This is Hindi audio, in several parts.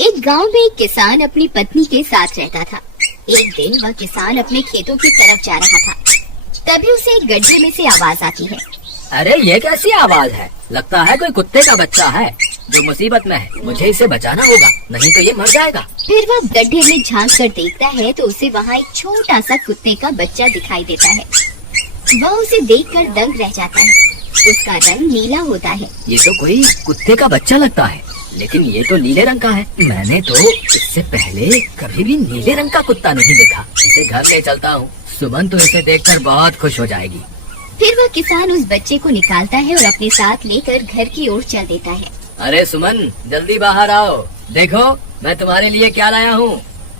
एक गांव में एक किसान अपनी पत्नी के साथ रहता था। एक दिन वह किसान अपने खेतों की तरफ जा रहा था, तभी उसे एक गड्ढे में से आवाज आती है। अरे ये कैसी आवाज है? लगता है कोई कुत्ते का बच्चा है जो मुसीबत में है। मुझे इसे बचाना होगा, नहीं तो ये मर जाएगा। फिर वह गड्ढे में झांक कर देखता है तो उसे वहाँ एक छोटा सा कुत्ते का बच्चा दिखाई देता है। वह उसे देखकर दंग रह जाता है। उसका रंग नीला होता है। ये तो कोई कुत्ते का बच्चा लगता है, लेकिन ये तो नीले रंग का है। मैंने तो इससे पहले कभी भी नीले रंग का कुत्ता नहीं देखा। इसे घर ले चलता हूँ, सुमन तो इसे देखकर बहुत खुश हो जाएगी। फिर वह किसान उस बच्चे को निकालता है और अपने साथ लेकर घर की ओर चल देता है। अरे सुमन, जल्दी बाहर आओ, देखो मैं तुम्हारे लिए क्या लाया हूँ।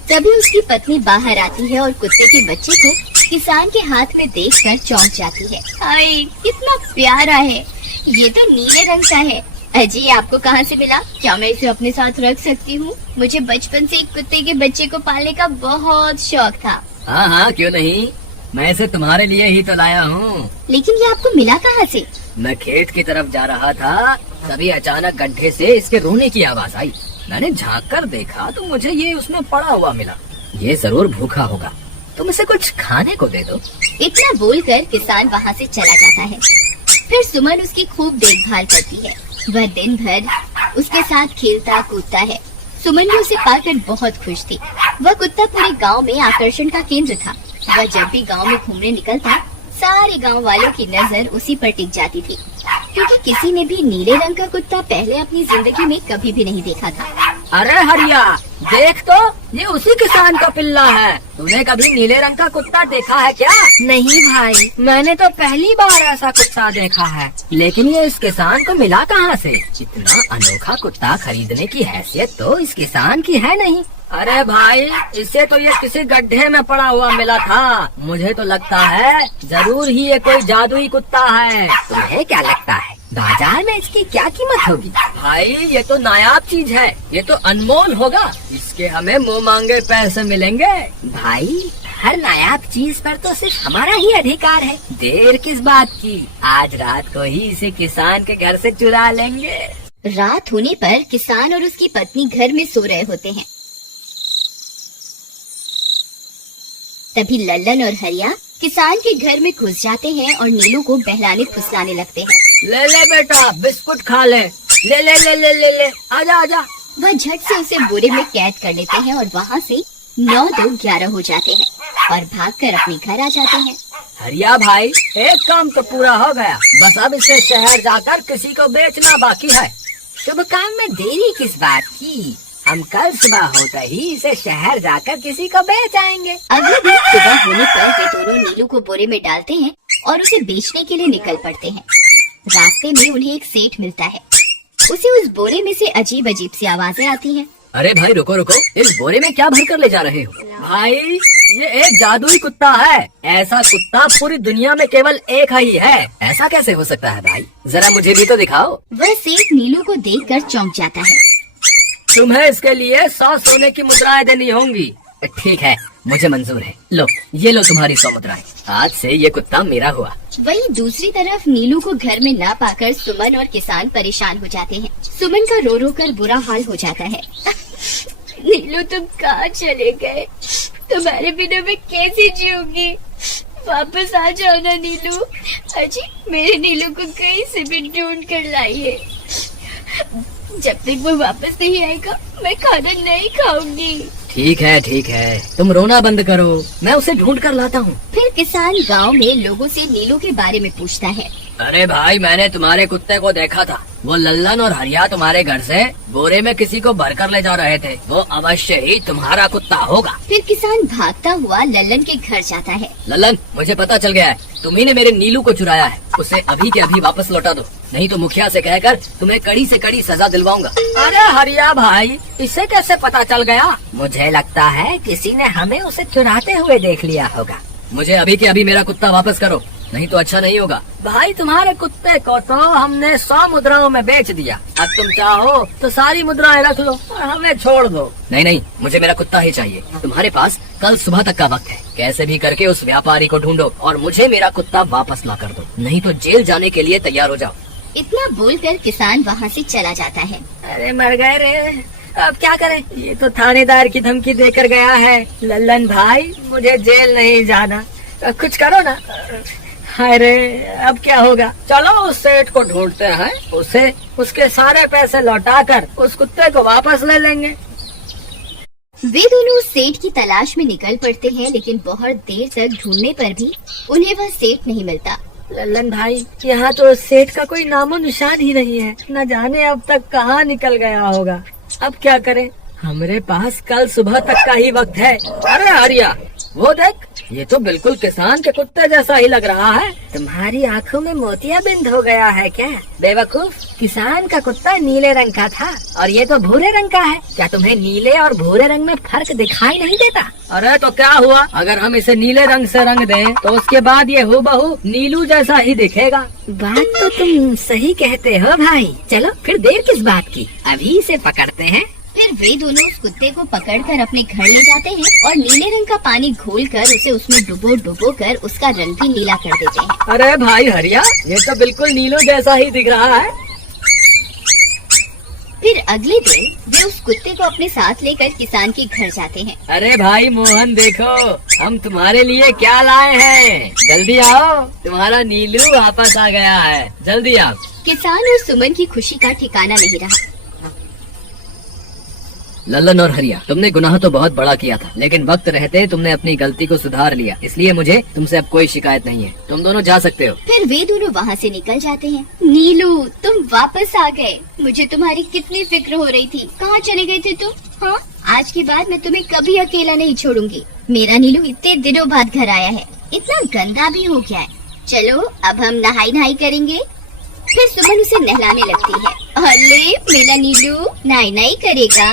तभी उसकी पत्नी बाहर आती है और कुत्ते के बच्चे को किसान के हाथ में देखकर चौंक जाती है। हाय, कितना प्यारा है, ये तो नीले रंग का है। अजी, आपको कहाँ से मिला? क्या मैं इसे अपने साथ रख सकती हूँ? मुझे बचपन से एक कुत्ते के बच्चे को पालने का बहुत शौक था। हाँ हाँ, क्यों नहीं, मैं इसे तुम्हारे लिए ही तो लाया हूँ। लेकिन ये आपको मिला कहाँ से? मैं खेत की तरफ जा रहा था, तभी अचानक गड्ढे से इसके रोने की आवाज आई। मैंने झांक कर देखा तो मुझे ये उसमें पड़ा हुआ मिला। ये जरूर भूखा होगा, तुम इसे कुछ खाने को दे दो। इतना बोलकर किसान वहाँ से चला जाता है। फिर सुमन उसकी खूब देखभाल करती है। वह दिन भर उसके साथ खेलता कूदता है। सुमन भी उसे पाकर बहुत खुश थी। वह कुत्ता पूरे गांव में आकर्षण का केंद्र था। वह जब भी गांव में घूमने निकलता, सारे गांव वालों की नजर उसी पर टिक जाती थी, क्योंकि किसी ने भी नीले रंग का कुत्ता पहले अपनी जिंदगी में कभी भी नहीं देखा था। अरे हरिया, देख तो, ये उसी किसान का पिल्ला है। तूने कभी नीले रंग का कुत्ता देखा है क्या? नहीं भाई, मैंने तो पहली बार ऐसा कुत्ता देखा है। लेकिन ये इस किसान को मिला कहाँ से? इतना अनोखा कुत्ता खरीदने की हैसियत तो इस किसान की है नहीं। अरे भाई, इसे तो ये किसी गड्ढे में पड़ा हुआ मिला था। मुझे तो लगता है जरूर ही ये कोई जादुई कुत्ता है। तुम्हें क्या लगता है बाजार में इसकी क्या कीमत होगी? भाई, ये तो नायाब चीज है, ये तो अनमोल होगा। इसके हमें मुँह मांगे पैसे मिलेंगे। भाई, हर नायाब चीज पर तो सिर्फ हमारा ही अधिकार है। देर किस बात की, आज रात को ही इसे किसान के घर से चुरा लेंगे। रात होने पर किसान और उसकी पत्नी घर में सो रहे होते हैं। तभी लल्लन और हरिया किसान के घर में घुस जाते हैं और नीलू को बहलाने फुसलाने लगते हैं। ले ले बेटा, बिस्कुट खा ले। ले ले ले ले ले ले, आजा आजा। वह झट से उसे बोरे में कैद कर लेते हैं और वहाँ से 9-2-11 हो जाते हैं और भागकर अपने घर आ जाते हैं। हरिया भाई, एक काम तो पूरा हो गया, बस अब इसे शहर जाकर किसी को बेचना बाकी है। शुभ काम में देरी किस बात की? हम कल सुबह होते ही इसे शहर जाकर किसी को बेच आएंगे। अगले दिन सुबह होने पर वे दोनों नीलू को बोरे में डालते हैं और उसे बेचने के लिए निकल पड़ते हैं। रास्ते में उन्हें एक सेठ मिलता है। उसे उस बोरे में से अजीब अजीब सी आवाजें आती हैं। अरे भाई, रुको रुको, इस बोरे में क्या भर कर ले जा रहे हो? भाई, ये एक जादुई कुत्ता है। ऐसा कुत्ता पूरी दुनिया में केवल एक ही है। ऐसा कैसे हो सकता है भाई? जरा मुझे भी तो दिखाओ। वह सेठ नीलू को देखकर चौंक जाता है। तुम्हें इसके लिए 100 सोने की मुद्राएं देनी होंगी। ठीक है, मुझे मंजूर है। लो, ये लो तुम्हारी 100 मुद्राएं। आज से ये कुत्ता मेरा हुआ। वहीं दूसरी तरफ नीलू को घर में ना पाकर सुमन और किसान परेशान हो जाते हैं। सुमन का रो रो कर बुरा हाल हो जाता है। नीलू, तुम कहाँ चले गए? तुम्हारे बिना मैं कैसे जीऊंगी? वापस आ जाओ ना नीलू। अजी, मेरे नीलू को कहीं से भी ढूंढ कर लाइए। जब तक वो वापस नहीं आएगा मैं खाना नहीं खाऊंगी। ठीक है, तुम रोना बंद करो, मैं उसे ढूंढ कर लाता हूँ। फिर किसान गांव में लोगों से नीलू के बारे में पूछता है। अरे भाई, मैंने तुम्हारे कुत्ते को देखा था। वो लल्लन और हरिया तुम्हारे घर से बोरे में किसी को भरकर ले जा रहे थे। वो अवश्य ही तुम्हारा कुत्ता होगा। फिर किसान भागता हुआ लल्लन के घर जाता है। लल्लन, मुझे पता चल गया है, तुम्ही ने मेरे नीलू को चुराया है। उसे अभी के अभी वापस लौटा दो, नहीं तो मुखिया से कहकर तुम्हें कड़ी से कड़ी सजा दिलवाऊंगा। अरे हरिया भाई, इसे कैसे पता चल गया? मुझे लगता है किसी ने हमें उसे चुराते हुए देख लिया होगा। मुझे अभी के अभी मेरा कुत्ता वापस करो, नहीं तो अच्छा नहीं होगा। भाई, तुम्हारे कुत्ते को तो हमने 100 मुद्राओं में बेच दिया। अब तुम चाहो तो सारी मुद्राएं रख लो और हमें छोड़ दो। नहीं, मुझे मेरा कुत्ता ही चाहिए। तुम्हारे पास कल सुबह तक का वक्त है। कैसे भी करके उस व्यापारी को ढूंढो और मुझे मेरा कुत्ता वापस ला कर दो, नहीं तो जेल जाने के लिए तैयार हो जाओ। इतना बोलकर किसान वहाँ से चला जाता है। अरे मर गए रे, अब क्या करें, ये तो थानेदार की धमकी देकर गया है। लल्लन भाई मुझे जेल नहीं जाना, कुछ करो ना। हाय रे, अब क्या होगा। चलो उस सेठ को ढूंढते हैं, उसे उसके सारे पैसे लौटाकर उस कुत्ते को वापस ले लेंगे। वे दोनों उस सेठ की तलाश में निकल पड़ते हैं, लेकिन बहुत देर तक ढूंढने पर भी उन्हें वह सेठ नहीं मिलता। लल्लन भाई, यहाँ तो सेठ का कोई नामो निशान ही नहीं है। न जाने अब तक कहाँ निकल गया होगा। अब क्या करें, हमारे पास कल सुबह तक का ही वक्त है। अरे हरिया, वो देख, ये तो बिल्कुल किसान के कुत्ते जैसा ही लग रहा है। तुम्हारी आँखों में मोतियाबिंद हो गया है क्या बेवकूफ। किसान का कुत्ता नीले रंग का था और ये तो भूरे रंग का है। क्या तुम्हें नीले और भूरे रंग में फर्क दिखाई नहीं देता? अरे तो क्या हुआ, अगर हम इसे नीले रंग से रंग दें तो उसके बाद ये हूबहू नीलू जैसा ही दिखेगा। बात तो तुम सही कहते हो भाई। चलो फिर देर किस बात की, अभी इसे पकड़ते हैं। फिर वे दोनों उस कुत्ते को पकड़कर अपने घर ले जाते हैं और नीले रंग का पानी घोलकर उसे उसमें डुबो कर उसका रंग भी नीला कर देते हैं। अरे भाई हरिया, ये तो बिल्कुल नीलू जैसा ही दिख रहा है। फिर अगले दिन वे उस कुत्ते को अपने साथ लेकर किसान के घर जाते हैं। अरे भाई मोहन, देखो हम तुम्हारे लिए क्या लाए हैं, जल्दी आओ, तुम्हारा नीलू वापस आ गया है, जल्दी आओ। किसान और सुमन की खुशी का ठिकाना नहीं रहा। लल्लन और हरिया, तुमने गुनाह तो बहुत बड़ा किया था, लेकिन वक्त रहते तुमने अपनी गलती को सुधार लिया, इसलिए मुझे तुमसे अब कोई शिकायत नहीं है। तुम दोनों जा सकते हो। फिर वे दोनों वहाँ से निकल जाते हैं। नीलू, तुम वापस आ गए। मुझे तुम्हारी कितनी फिक्र हो रही थी। कहाँ चले गए थे तुम? हाँ, आज के बाद मैं तुम्हें कभी अकेला नहीं छोड़ूंगी। मेरा नीलू इतने दिनों बाद घर आया है, इतना गंदा भी हो गया है। चलो अब हम नहाई करेंगे। फिर सुमन उसे नहलाने लगती है। अरे मेरा नीलू नाई करेगा,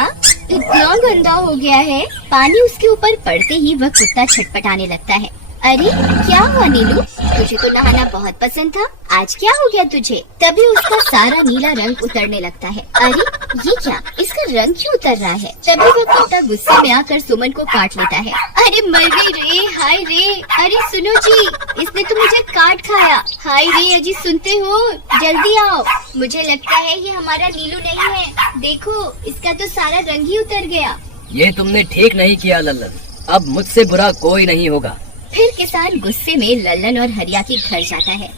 इतना गंदा हो गया है। पानी उसके ऊपर पड़ते ही वह कुत्ता छटपटाने लगता है। अरे क्या हुआ नीलू, तुझे तो नहाना बहुत पसंद था, आज क्या हो गया तुझे? तभी उसका सारा नीला रंग उतरने लगता है। अरे ये क्या, इसका रंग क्यों उतर रहा है? तभी वह कुत्ता गुस्से में आकर सुमन को काट लेता है। अरे मर गई रे, हाय रे। अरे सुनो जी, इसने तो मुझे काट खाया। हाय रे अजी, सुनते हो? जल्दी आओ, मुझे लगता है ये हमारा नीलू नहीं है। देखो, इसका तो सारा रंग ही उतर गया। ये तुमने ठीक नहीं किया लल्लन, अब मुझसे बुरा कोई नहीं होगा। फिर किसान गुस्से में लल्लन और हरिया के घर जाता है।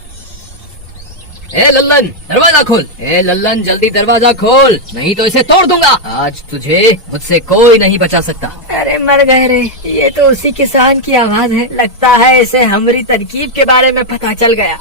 ए लल्लन, दरवाजा खोल। ए लल्लन, जल्दी दरवाजा खोल, नहीं तो इसे तोड़ दूंगा। आज तुझे मुझसे कोई नहीं बचा सकता। अरे मर गए रे, ये तो उसी किसान की आवाज है। लगता है इसे हमारी तरकीब के बारे में पता चल गया।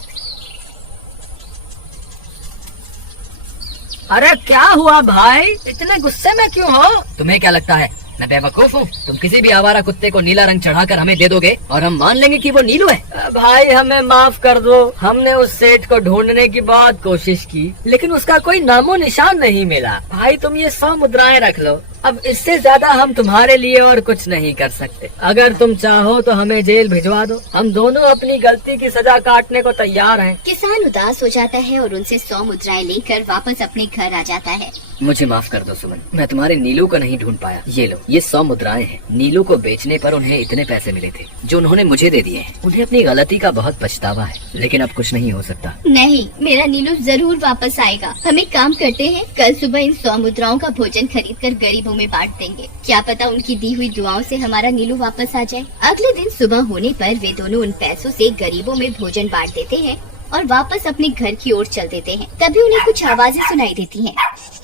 अरे क्या हुआ भाई, इतने गुस्से में क्यों हो? तुम्हें क्या लगता है मैं बेवकूफ हूँ? तुम किसी भी आवारा कुत्ते को नीला रंग चढ़ाकर हमें दे दोगे और हम मान लेंगे कि वो नीलू है? भाई हमें माफ कर दो, हमने उस सेठ को ढूंढने की बहुत कोशिश की, लेकिन उसका कोई नामो निशान नहीं मिला। भाई तुम ये 100 मुद्राएं रख लो, अब इससे ज्यादा हम तुम्हारे लिए और कुछ नहीं कर सकते। अगर तुम चाहो तो हमें जेल भिजवा दो, हम दोनों अपनी गलती की सजा काटने को तैयार हैं। किसान उदास हो जाता है और उनसे 100 मुद्राएं लेकर वापस अपने घर आ जाता है। मुझे माफ कर दो सुमन, मैं तुम्हारे नीलू को नहीं ढूंढ पाया। ये लो, ये 100 मुद्राएं हैं। नीलू को बेचने पर उन्हें इतने पैसे मिले थे जो उन्होंने मुझे दे दिए हैं। उन्हें अपनी गलती का बहुत पछतावा है, लेकिन अब कुछ नहीं हो सकता। नहीं, मेरा नीलू जरूर वापस आएगा। हम एक काम करते हैं, कल सुबह इन 100 मुद्राओं का भोजन खरीद कर गरीबों में बांट देंगे। क्या पता उनकी दी हुई दुआओं से हमारा नीलू वापस आ जाए। अगले दिन सुबह होने पर वे दोनों उन पैसों से गरीबों में भोजन बांट देते हैं और वापस अपने घर की ओर चल देते हैं। तभी उन्हें कुछ आवाजें सुनाई देती हैं।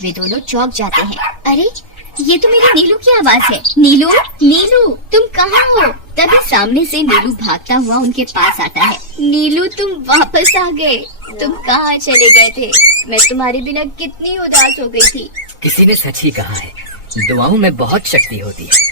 वे दोनों चौंक जाते हैं। अरे ये तो मेरे नीलू की आवाज है। नीलू, नीलू तुम कहाँ हो? तभी सामने से नीलू भागता हुआ उनके पास आता है। नीलू तुम वापस आ गए, तुम कहाँ चले गए थे? मैं तुम्हारे बिना कितनी उदास हो गई थी। किसी ने सच ही कहा है, दुआओं में बहुत शक्ति होती है।